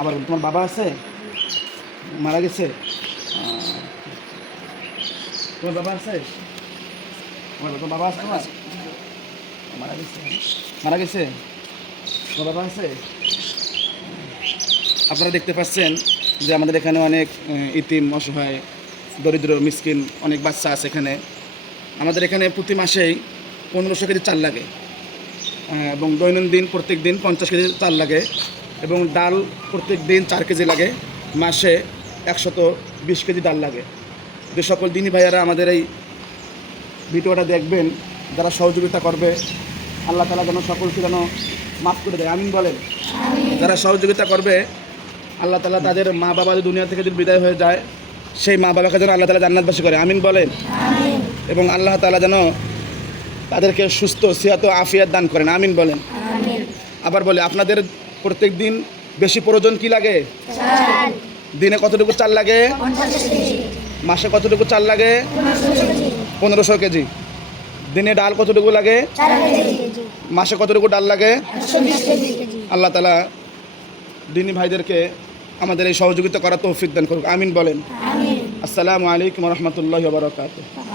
আবার তোমার বাবা আছে? মারা গেছে? তোমার বাবা আছে? তোমার বাবা আছে তোমার? মারা গেছে? মারা গেছে? তোমার বাবা আছে? আপনারা দেখতে পাচ্ছেন যে আমাদের এখানে অনেক ইতিম, অসহায়, দরিদ্র, মিসকিন অনেক বাচ্চা আছে এখানে। আমাদের এখানে প্রতি মাসেই 1500 কেজি চাল লাগে এবং দৈনন্দিন প্রত্যেক দিন 50 কেজি চাল লাগে এবং ডাল প্রত্যেক দিন 4 কেজি লাগে। মাসে 120 কেজি ডাল লাগে। যে সকল দিনী ভাইয়ারা আমাদের এই ভিডিওটা দেখবেন, যারা সহযোগিতা করবে, আল্লাহ তাআলা যেন সকলকে যেন মাফ করে দেয়, আমিন বলেন। যারা সহযোগিতা করবে, আল্লাহ তাআলা তাদের মা বাবা যদি দুনিয়া থেকে যদি বিদায় হয়ে যায়, সেই মা বাবাকে যেন আল্লাহ তাআলা জান্নাতবাসী করে, আমিন বলেন। এবং আল্লাহ তাআলা যেন তাদেরকে সুস্থ সিহাত ও আফিয়াত দান করেন, আমিন বলেন। আবার বলে, আপনাদের প্রত্যেক দিন বেশি প্রয়োজন কি লাগে? দিনে কতটুকু চাল লাগে? মাসে কতটুকু চাল লাগে? 1500 কেজি। দিনে ডাল কতটুকু লাগে? মাসে কতটুকু ডাল লাগে? আল্লাহ তাআলা দিনী ভাইদেরকে আমাদের এই সহযোগিতা করার তৌফিক দান করুক, আমিন বলেন। আসসালামু আলাইকুম ওয়া রাহমাতুল্লাহি ওয়া বারাকাতুহু।